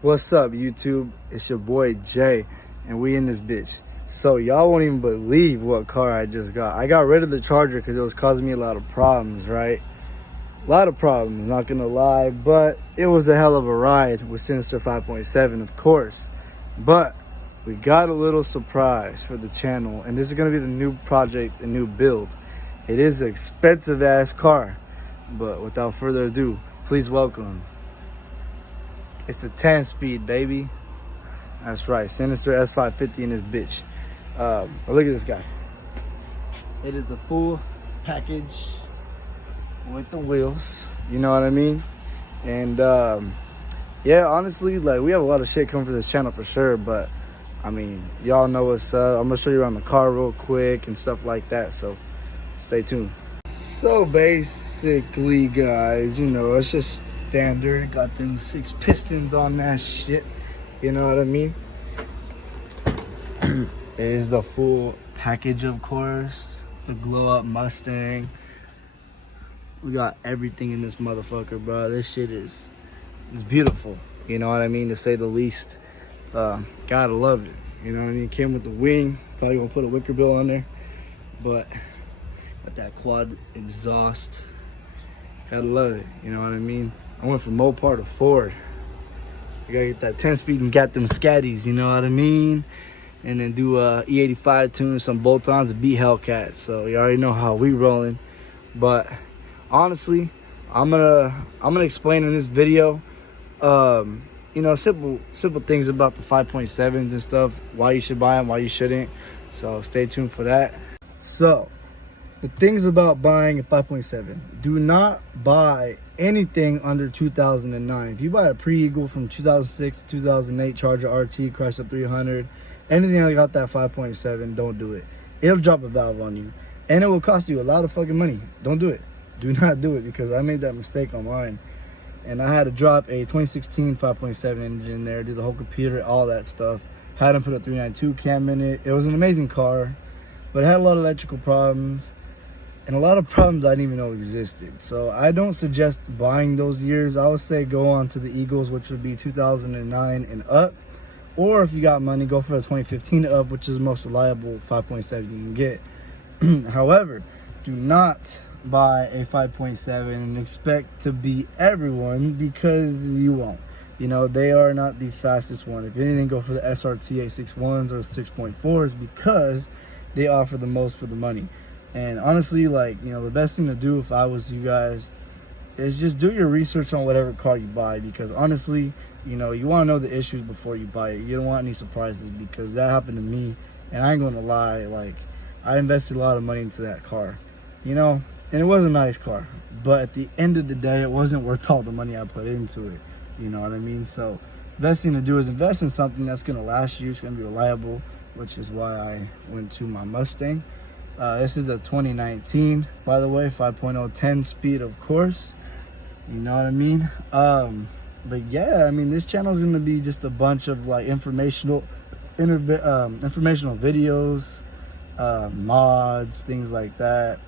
What's up, YouTube? It's your boy Jay, and we in this bitch. So y'all won't even believe what car I just got. I got rid of the Charger because it was causing me a lot of problems, right? A lot of problems, not gonna lie, but it was a hell of a ride with Sinister 5.7, of course. But we got a little surprise for the channel, and this is gonna be the new project, a new build. It is an expensive ass car, but without further ado, please welcome. It's a 10-speed, baby. That's right, Sinister S550 in this bitch. Look at this guy. It is a full package with the wheels. You know what I mean? And yeah, honestly, like, we have a lot of shit coming for this channel for sure. But I mean, y'all know what's up. I'm gonna show you around the car real quick and stuff like that. So stay tuned. So basically, guys, you know, it's just standard. Got them 6 pistons on that shit. You know what I mean? It is the full package, of course. The glow up Mustang. We got everything in this motherfucker, bro. This shit is beautiful. You know what I mean? To say the least. Gotta love it. You know what I mean? It came with the wing. Probably gonna put a wicker bill on there. But got that quad exhaust. Gotta love it. You know what I mean? I went from Mopar to Ford. I gotta get that 10-speed and got them scatties, you know what I mean? And then do a E85 tune, some bolt-ons, and beat Hellcats. So you already know how we rolling. But honestly, I'm gonna explain in this video, you know, simple things about the 5.7s and stuff. Why you should buy them, why you shouldn't. So stay tuned for that. So the things about buying a 5.7: do not buy anything under 2009. If you buy a pre-Eagle from 2006 to 2008 Charger RT, Chrysler 300, anything that got that 5.7, don't do it. It'll drop a valve on you, and it will cost you a lot of fucking money. Don't do it. Do not do it, because I made that mistake on mine, and I had to drop a 2016 5.7 engine in there, do the whole computer, all that stuff. Had to put a 392 cam in it. It was an amazing car, but it had a lot of electrical problems. And a lot of problems I didn't even know existed. So I don't suggest buying those years. I would say go on to the Eagles, which would be 2009 and up. Or if you got money, go for a 2015 up, which is the most reliable 5.7 you can get. However, do not buy a 5.7 and expect to beat everyone, because you won't. You know, they are not the fastest one. If anything, go for the SRT 861s or 6.4s, because they offer the most for the money. And honestly, like, you know, the best thing to do if I was you guys is just do your research on whatever car you buy, because honestly, you know, you want to know the issues before you buy it. You don't want any surprises, because that happened to me, and I ain't gonna lie, like, I invested a lot of money into that car, you know, and it was a nice car, but at the end of the day, it wasn't worth all the money I put into it. You know what I mean? So the best thing to do is invest in something that's gonna last you, it's gonna be reliable, which is why I went to my Mustang. This is a 2019, by the way, 5.0 10-speed, of course. You know what I mean? But yeah, I mean, this channel is going to be just a bunch of like informational videos, mods, things like that.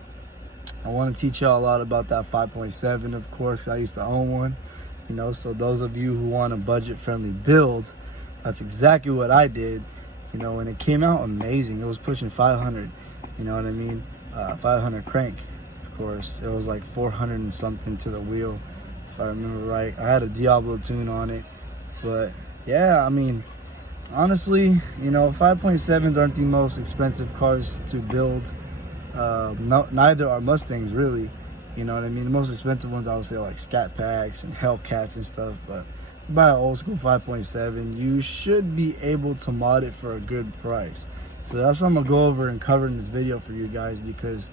I want to teach y'all a lot about that 5.7, of course. I used to own one, you know, so those of you who want a budget-friendly build, that's exactly what I did, you know, and it came out amazing. It was pushing 500. You know what I mean? 500 crank, of course. It was like 400 and something to the wheel, if I remember right. I had a Diablo tune on it. But yeah, I mean, honestly, you know, 5.7s aren't the most expensive cars to build. Neither are Mustangs, really. You know what I mean? The most expensive ones, I would say, like Scat Packs and Hellcats and stuff. But if you buy an old school 5.7, you should be able to mod it for a good price. So that's what I'm gonna go over and cover in this video for you guys, because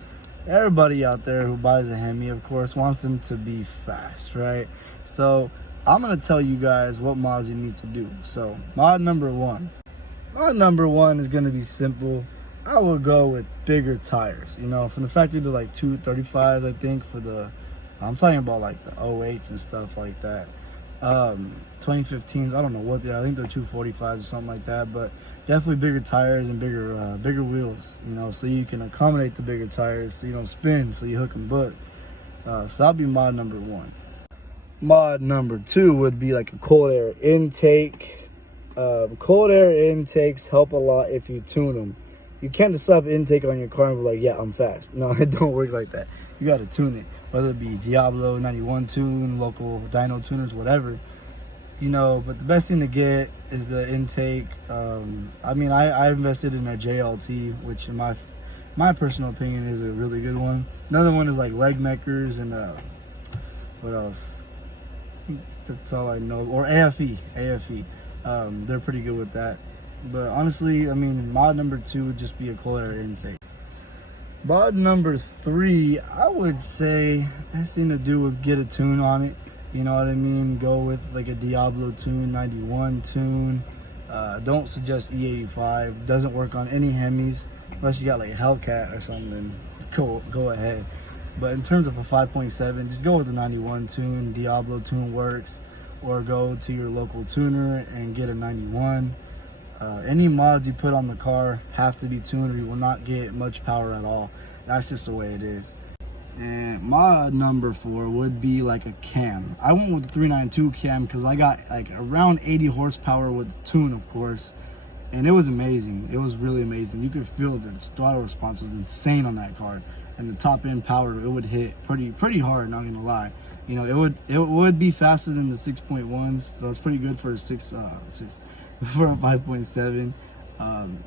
everybody out there who buys a Hemi, of course, wants them to be fast, right? So I'm gonna tell you guys what mods you need to do. So mod number one is gonna be simple. I would go with bigger tires, you know, from the factory to like 235s, I think, for the, I'm talking about like the 08s and stuff like that. 2015s, I don't know what they are. I think they're 245s or something like that, but definitely bigger tires and bigger wheels, you know, so you can accommodate the bigger tires, so you don't spin, so you hook and butt. So that'll be mod number one. Mod number 2 would be like a cold air intake. Cold air intakes help a lot if you tune them. You can't just slap intake on your car and be like, yeah, I'm fast. No, it don't work like that. You got to tune it, whether it be Diablo 91 tune, local dyno tuners, whatever. You know, but the best thing to get is the intake. I mean, I invested in a JLT, which in my personal opinion is a really good one. Another one is like leg makers and what else? That's all I know. Or AFE. They're pretty good with that. But honestly, I mean, mod number 2 would just be a cold air intake. Mod number 3, I would say best thing to do would get a tune on it. You know what I mean? Go with like a Diablo tune, 91 tune. Don't suggest E85. Doesn't work on any Hemis unless you got like a Hellcat or something. Go ahead. But in terms of a 5.7, just go with the 91 tune. Diablo tune works, or go to your local tuner and get a 91. Any mods you put on the car have to be tuned, or you will not get much power at all. That's just the way it is. And mod number 4 would be like a cam. I went with the 392 cam because I got like around 80 horsepower with the tune, of course, and it was amazing. It was really amazing. You could feel the throttle response was insane on that car, and the top end power, it would hit pretty hard. Not gonna lie, you know, it would be faster than the 6.1s, so it's pretty good for a 5.7.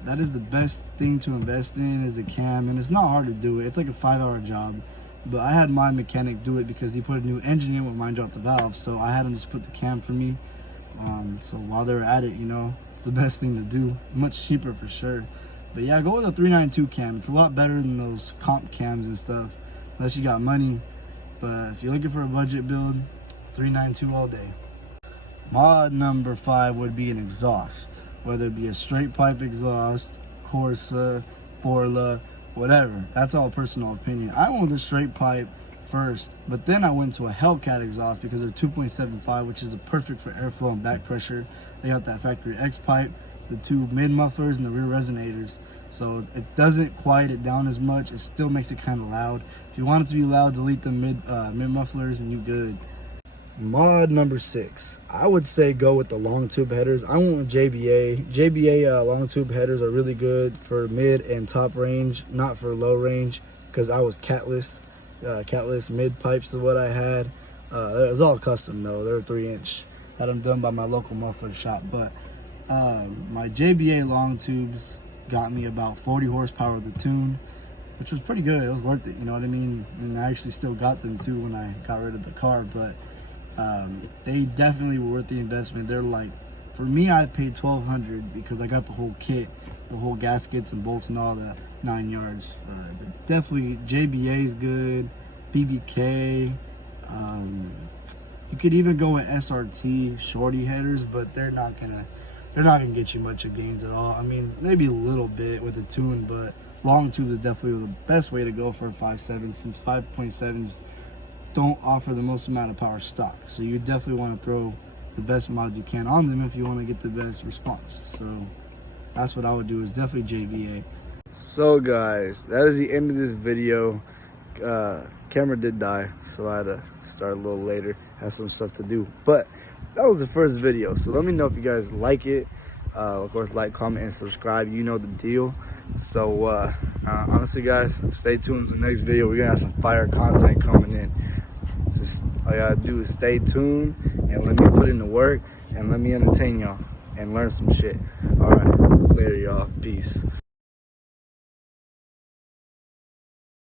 That is the best thing to invest in is a cam, and it's not hard to do it. It's like a 5-hour job. But I had my mechanic do it because he put a new engine in when mine dropped the valve, so I had him just put the cam for me. So while they were at it, you know, it's the best thing to do. Much cheaper for sure. But yeah, go with a 392 cam. It's a lot better than those comp cams and stuff, unless you got money. But if you're looking for a budget build, 392 all day. Mod number 5 would be an exhaust, whether it be a straight pipe exhaust, Corsa, Borla, whatever. That's all personal opinion. I went with a straight pipe first, but then I went to a Hellcat exhaust because they're 2.75, which is perfect for airflow and back pressure. They got that factory X pipe, the 2 mid mufflers, and the rear resonators. So it doesn't quiet it down as much. It still makes it kind of loud. If you want it to be loud, delete the mid mufflers and you're good. Mod number 6, I would say go with the long tube headers. I went with JBA long tube headers are really good for mid and top range, not for low range, because I was catless mid pipes is what I had. It was all custom though. They were 3-inch. Had them done by my local muffler shop. But my JBA long tubes got me about 40 horsepower with the tune, which was pretty good. It was worth it, you know what I mean? And I actually still got them too when I got rid of the car, but they definitely were worth the investment. They're like, for me, I paid $1,200 because I got the whole kit, the whole gaskets and bolts and all the 9 yards. Definitely JBA is good, BBK. You could even go with SRT shorty headers, but they're not gonna get you much of gains at all. I mean, maybe a little bit with the tune, but long tube is definitely the best way to go for a 5.7, since 5.7s don't offer the most amount of power stock. So you definitely want to throw the best mods you can on them if you want to get the best response. So that's what I would do, is definitely JVA. So guys, that is the end of this video. Camera did die, so I had to start a little later, have some stuff to do. But that was the first video, so let me know if you guys like it. Of course, like, comment, and subscribe. You know the deal. So honestly guys, stay tuned to the next video. We're gonna have some fire content coming in. Just all you gotta do is stay tuned and let me put in the work and let me entertain y'all and learn some shit. All right, later y'all, peace.